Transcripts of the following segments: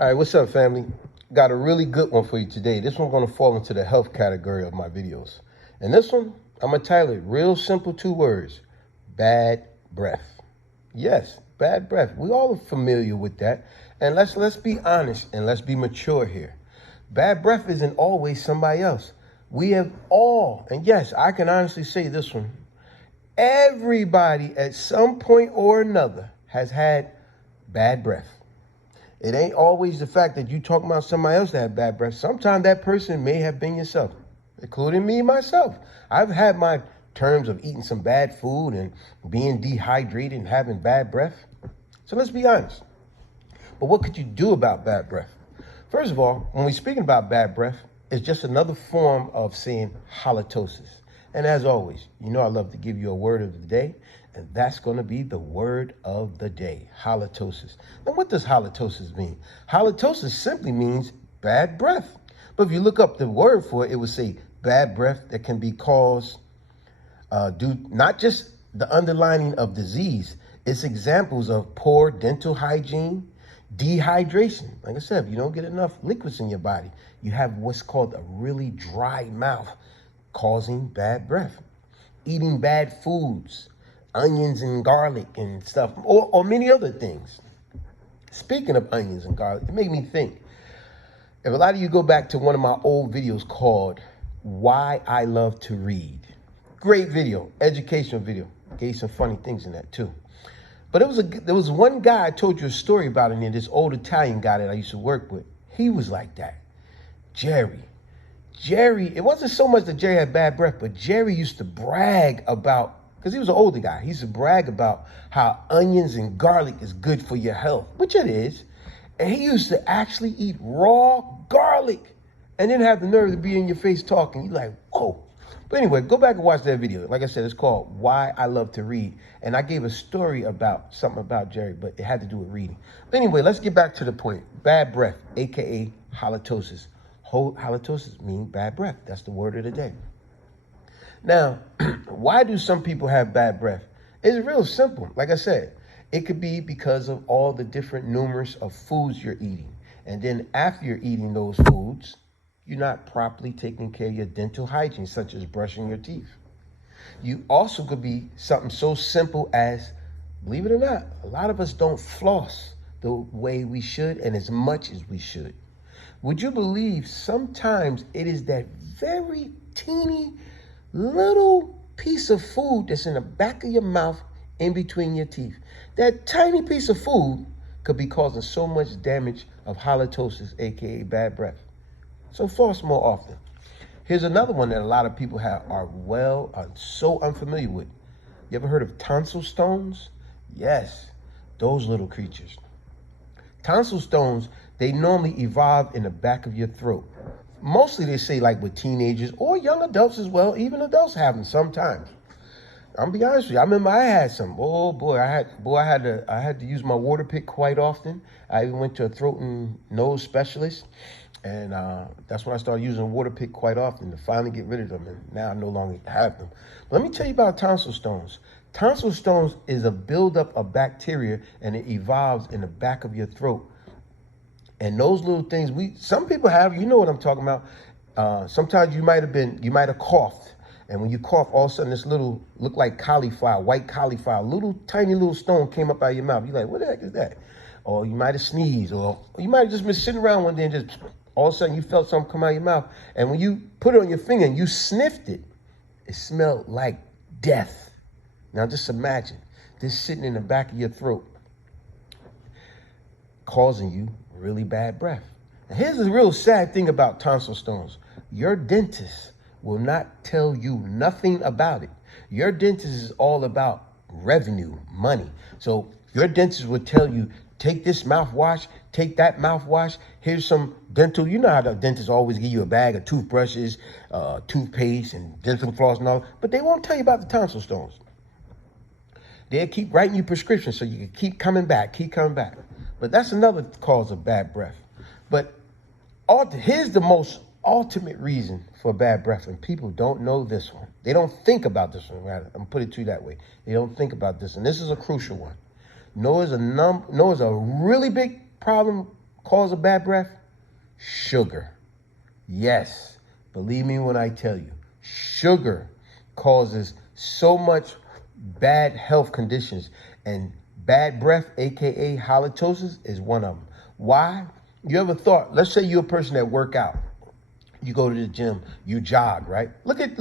All right, what's up, family? Got a really good one for you today. This one's going to fall into the health category of my videos. And this one, I'm going to title it real simple, 2 words: bad breath. Yes, bad breath. We all are familiar with that. And let's be honest and let's be mature here. Bad breath isn't always somebody else. We have all, and yes, I can honestly say this one, everybody at some point or another has had bad breath. It ain't always the fact that you talking about somebody else that had bad breath. Sometimes that person may have been yourself, including me myself. I've had my terms of eating some bad food and being dehydrated and having bad breath. So let's be honest. But what could you do about bad breath? First of all, when we're speaking about bad breath, it's just another form of saying halitosis. And as always, you know I love to give you a word of the day, and that's going to be the word of the day, halitosis. Now, what does halitosis mean? Halitosis simply means bad breath. But if you look up the word for it, it would say bad breath that can be caused due not just the underlining of disease, it's examples of poor dental hygiene, dehydration. Like I said, if you don't get enough liquids in your body, you have what's called a really dry mouth, causing bad breath. Eating bad foods, onions and garlic and stuff, or many other things. Speaking of onions and garlic, it made me think. If a lot of you go back to one of my old videos called Why I Love to Read. Great video, educational video. Gave some funny things in that too. But there was one guy I told you a story about in there, this old Italian guy that I used to work with. He was like that. Jerry, it wasn't so much that Jerry had bad breath, but Jerry used to brag about, because he was an older guy, he used to brag about how onions and garlic is good for your health, which it is. And he used to actually eat raw garlic and then have the nerve to be in your face talking. You're like, whoa. But anyway, go back and watch that video. Like I said, it's called Why I Love to Read. And I gave a story about something about Jerry, but it had to do with reading. But anyway, let's get back to the point. Bad breath, AKA halitosis. Halitosis means bad breath. That's the word of the day. Now, why do some people have bad breath? It's real simple. Like I said, it could be because of all the different numerous of foods you're eating. And then after you're eating those foods, you're not properly taking care of your dental hygiene, such as brushing your teeth. You also could be something so simple as, believe it or not, a lot of us don't floss the way we should and as much as we should. Would you believe sometimes it is that very teeny little piece of food that's in the back of your mouth in between your teeth? That tiny piece of food could be causing so much damage of halitosis, aka bad breath. So floss more often. Here's another one that a lot of people are so unfamiliar with. You ever heard of tonsil stones? Yes, those little creatures. Tonsil stones, they normally evolve in the back of your throat. Mostly they say like with teenagers or young adults as well. Even adults have them sometimes. I'm gonna be honest with you. I remember I had some. Oh boy, I had to use my water pick quite often. I even went to a throat and nose specialist, and that's when I started using a water pick quite often to finally get rid of them. And now I no longer have them. But let me tell you about tonsil stones. Tonsil stones is a buildup of bacteria, and it evolves in the back of your throat. And those little things, some people have, you know what I'm talking about. Sometimes you might have coughed. And when you cough, all of a sudden this little, look like cauliflower, white cauliflower, tiny little stone came up out of your mouth. You're like, what the heck is that? Or you might have sneezed, or you might have just been sitting around one day and just all of a sudden you felt something come out of your mouth. And when you put it on your finger and you sniffed it, it smelled like death. Now just imagine this sitting in the back of your throat, causing you really bad breath. Now, here's the real sad thing about tonsil stones. Your dentist will not tell you nothing about it. Your dentist is all about revenue, money. So your dentist would tell you, take this mouthwash, take that mouthwash. Here's some dental. You know how the dentists always give you a bag of toothbrushes, toothpaste, and dental floss and all. But they won't tell you about the tonsil stones. They'll keep writing you prescriptions so you can keep coming back. But that's another cause of bad breath. But here's the most ultimate reason for bad breath, and people don't know this one. They don't think about this one, rather. I'm going to put it to you that way. They don't think about this, and this is a crucial one. Noah's a really big problem cause of bad breath? Sugar. Yes, believe me when I tell you, sugar causes so much bad health conditions, and bad breath, aka halitosis, is one of them. Why? You ever thought, let's say you're a person that work out. You go to the gym, you jog, right? Look at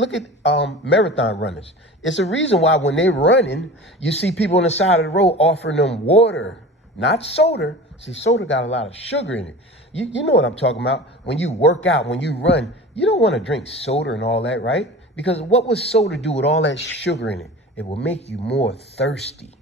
marathon runners. It's a reason why when they're running, you see people on the side of the road offering them water, not soda. See, soda got a lot of sugar in it. You know what I'm talking about. When you work out, when you run, you don't want to drink soda and all that, right? Because what would soda do with all that sugar in it? It will make you more thirsty.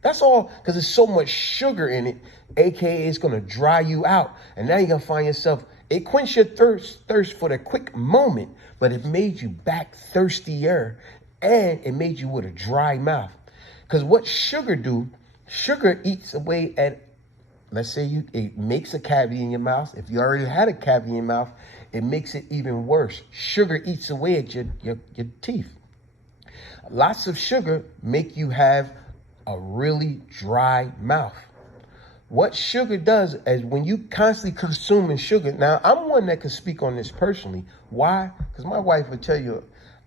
That's all, because there's so much sugar in it, aka it's going to dry you out. And now you're going to find yourself, it quenched your thirst for the quick moment, but it made you back thirstier, and it made you with a dry mouth. Because what sugar do, sugar eats away at, let's say it makes a cavity in your mouth. If you already had a cavity in your mouth, it makes it even worse. Sugar eats away at your teeth. Lots of sugar make you have a really dry mouth. What sugar does is when you constantly consuming sugar. Now, I'm one that can speak on this personally. Why? Because my wife would tell you,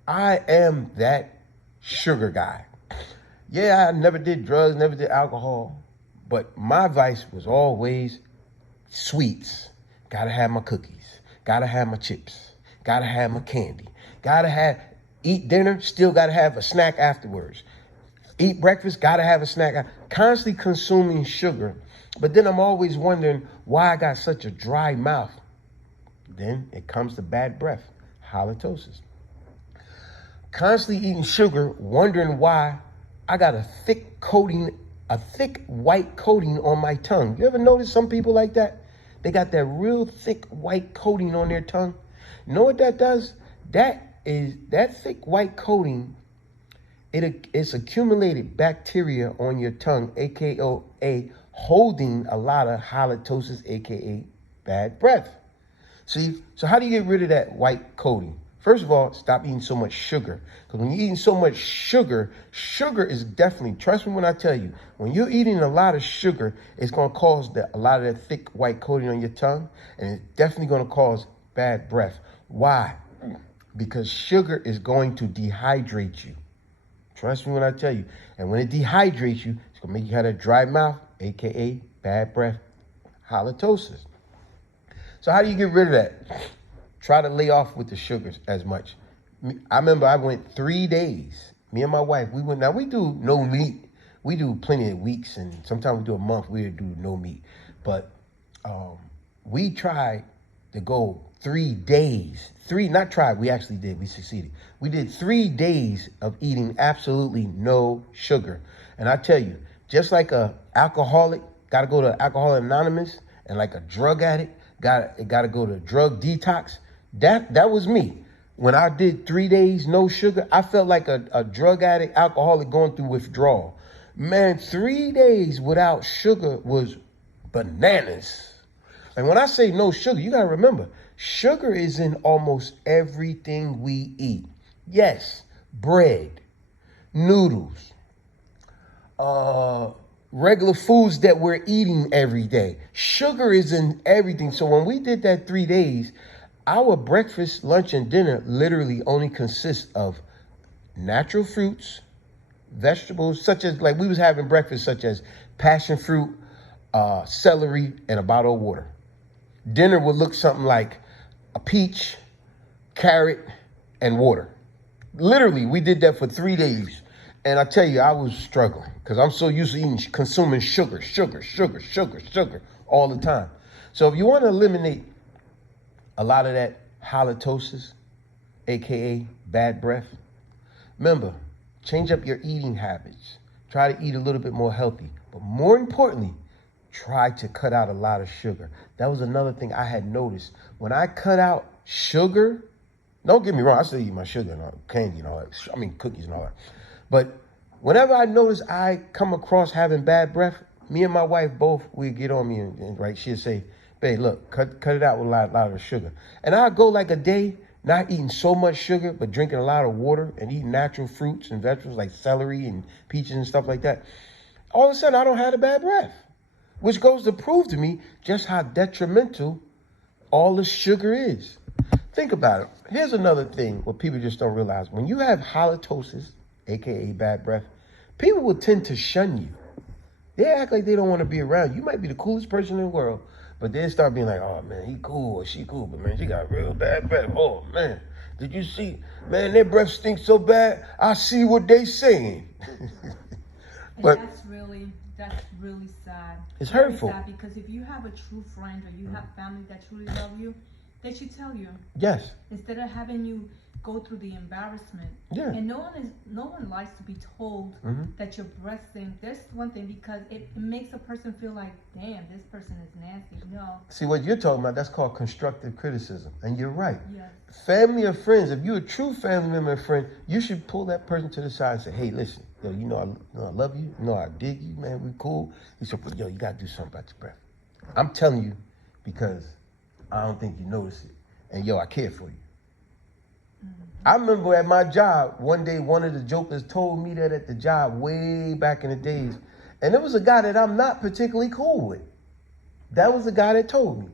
I am that sugar guy. Yeah, I never did drugs, never did alcohol, but my vice was always sweets. Gotta have my cookies. Gotta have my chips. Gotta have my candy. Eat dinner, still gotta have a snack afterwards. Eat breakfast, gotta have a snack. Constantly consuming sugar. But then I'm always wondering why I got such a dry mouth. Then it comes to bad breath, halitosis. Constantly eating sugar, wondering why I got a thick white coating on my tongue. You ever notice some people like that? They got that real thick white coating on their tongue. You know what that does? That thick white coating, it's accumulated bacteria on your tongue, aka holding a lot of halitosis, aka bad breath. See, so how do you get rid of that white coating? First of all, stop eating so much sugar. Because when you're eating so much sugar, sugar is definitely, trust me when I tell you, when you're eating a lot of sugar, it's going to cause a lot of that thick white coating on your tongue. And it's definitely going to cause bad breath. Why? Because sugar is going to dehydrate you. Trust me when I tell you. And when it dehydrates you, it's going to make you have a dry mouth, aka bad breath, halitosis. So how do you get rid of that? Try to lay off with the sugars as much. I remember I went 3 days. Me and my wife, now we do no meat. We do plenty of weeks, and sometimes we do a month, we do no meat. But we tried to go 3 days. We actually did, we succeeded. We did 3 days of eating absolutely no sugar. And I tell you, just like a alcoholic, got to go to Alcoholics Anonymous, and like a drug addict, got to go to drug detox. That was me. When I did 3 days, no sugar, I felt like a drug addict, alcoholic going through withdrawal. Man, 3 days without sugar was bananas. And when I say no sugar, you got to remember, sugar is in almost everything we eat. Yes, bread, noodles, regular foods that we're eating every day. Sugar is in everything. So when we did that 3 days, our breakfast, lunch, and dinner literally only consists of natural fruits, vegetables, such as, like we was having breakfast, such as passion fruit, celery, and a bottle of water. Dinner would look something like a peach, carrot, and water. Literally, we did that for 3 days. And I tell you, I was struggling because I'm so used to consuming sugar all the time. So if you want to eliminate a lot of that halitosis, aka bad breath, remember, change up your eating habits. Try to eat a little bit more healthy. But more importantly, try to cut out a lot of sugar. That was another thing I had noticed. When I cut out sugar, don't get me wrong, I still eat my sugar and all, candy and all that. I mean, cookies and all that. But whenever I notice I come across having bad breath, me and my wife both, we get on me and right, she'll say, babe, look, cut it out with a lot of sugar. And I'll go like a day not eating so much sugar, but drinking a lot of water and eating natural fruits and vegetables like celery and peaches and stuff like that. All of a sudden, I don't have the bad breath. which goes to prove to me just how detrimental all the sugar is. Think about it. Here's another thing what people just don't realize. When you have halitosis, aka bad breath, people will tend to shun you. They act like they don't want to be around you. You might be the coolest person in the world, but they start being like, oh man, he cool or she cool, but man, she got real bad breath. Oh man, did you see? Man, their breath stinks so bad, I see what they saying. But that's really sad. It's hurtful. Sad, because if you have a true friend or you have family that truly love you, they should tell you. Yes. Instead of having you go through the embarrassment. Yeah. And no one likes to be told that your breath stinks. That's one thing, because it makes a person feel like, damn, this person is nasty. No. See, what you're talking about, that's called constructive criticism. And you're right. Yes. Family or friends, if you're a true family member and friend, you should pull that person to the side and say, hey, listen, yo, you know I love you. You know I dig you, man. We cool. You said, yo, you got to do something about your breath. I'm telling you because I don't think you notice it. And yo, I care for you. I remember at my job, one day, one of the jokers told me that at the job way back in the days. And it was a guy that I'm not particularly cool with. That was the guy that told me.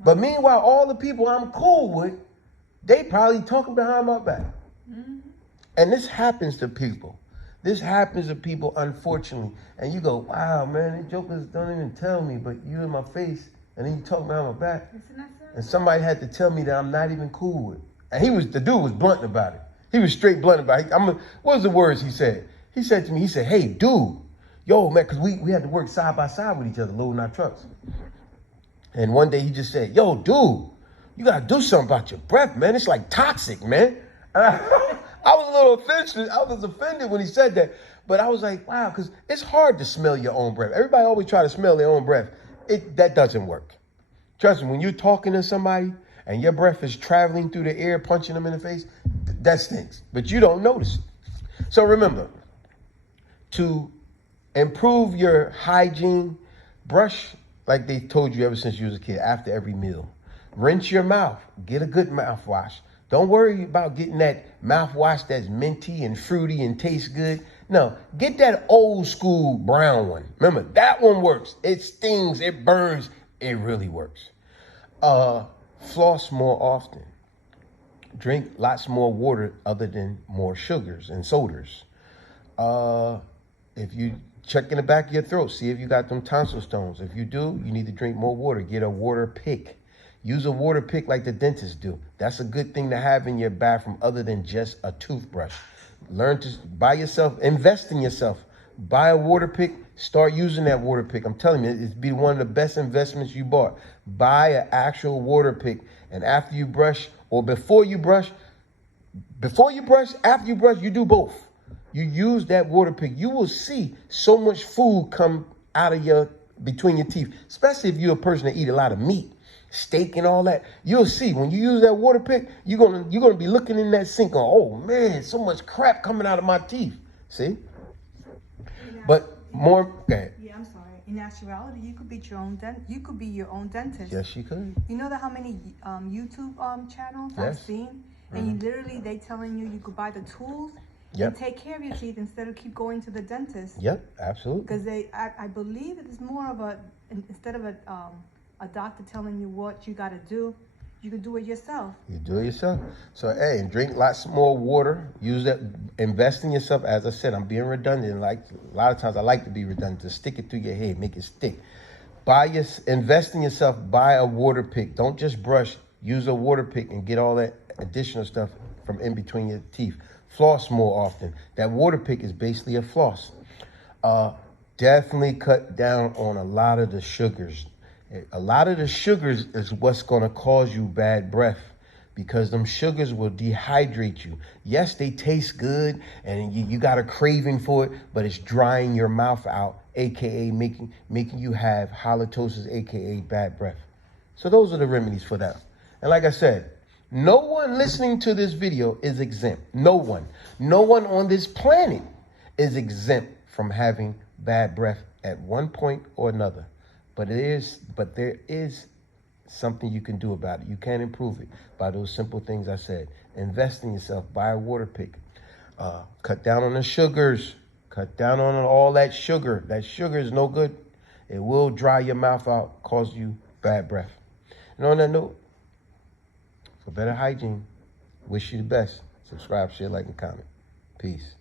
But meanwhile, all the people I'm cool with, they probably talking behind my back. And this happens to people. This happens to people, unfortunately. And you go, wow, man, these jokers don't even tell me, but you in my face, and then you talk behind my back. And somebody had to tell me that I'm not even cool with. And the dude was blunt about it. He was straight blunt about it. What was the words he said? He said to me, he said, hey, dude, yo, man, because we had to work side by side with each other, loading our trucks. And one day he just said, yo, dude, you got to do something about your breath, man. It's like toxic, man. I was a little offended. I was offended when he said that. But I was like, wow, because it's hard to smell your own breath. Everybody always try to smell their own breath. That doesn't work. Trust me, when you're talking to somebody and your breath is traveling through the air, punching them in the face, that stinks. But you don't notice it. So remember, to improve your hygiene, brush like they told you ever since you was a kid, after every meal. Rinse your mouth. Get a good mouthwash. Don't worry about getting that mouthwash that's minty and fruity and tastes good. No, get that old school brown one. Remember, that one works. It stings, it burns, it really works. Floss more often. Drink lots more water other than more sugars and sodas. If you check in the back of your throat, see if you got them tonsil stones. If you do, you need to drink more water. Get a water pick. Use a water pick like the dentists do. That's a good thing to have in your bathroom other than just a toothbrush. Learn to buy yourself, invest in yourself. Buy a water pick, start using that water pick. I'm telling you, it'd be one of the best investments you bought. Buy an actual water pick. And after you brush, or before you brush, after you brush, you do both. You use that water pick. You will see so much food come out of between your teeth, especially if you're a person that eat a lot of meat, steak and all that. You'll see when you use that water pick, you're gonna be looking in that sink going, oh man, so much crap coming out of my teeth. See? But more, go ahead. Yeah, I'm sorry. In actuality, you could be your own dentist. Yes, you could. You know how many YouTube channels Yes. I've seen, and they telling you could buy the tools and take care of your teeth instead of keep going to the dentist. Yep, absolutely. Because I believe it is more of instead of a doctor telling you what you got to do, you can do it yourself. You do it yourself. So, hey, and drink lots more water. Use that. Invest in yourself. As I said, I'm being redundant. Like a lot of times, I like to be redundant. To stick it through your head, make it stick. Invest in yourself. Buy a water pick. Don't just brush. Use a water pick and get all that additional stuff from in between your teeth. Floss more often. That water pick is basically a floss. Definitely cut down on a lot of the sugars. A lot of the sugars is what's going to cause you bad breath, because them sugars will dehydrate you. Yes, they taste good and you got a craving for it, but it's drying your mouth out, aka making you have halitosis, aka bad breath. So those are the remedies for that. And like I said, no one listening to this video is exempt. No one on this planet is exempt from having bad breath at one point or another. But there is something you can do about it. You can improve it by those simple things I said. Invest in yourself. Buy a water pick. Cut down on the sugars. Cut down on all that sugar. That sugar is no good. It will dry your mouth out, cause you bad breath. And on that note, for better hygiene, wish you the best. Subscribe, share, like, and comment. Peace.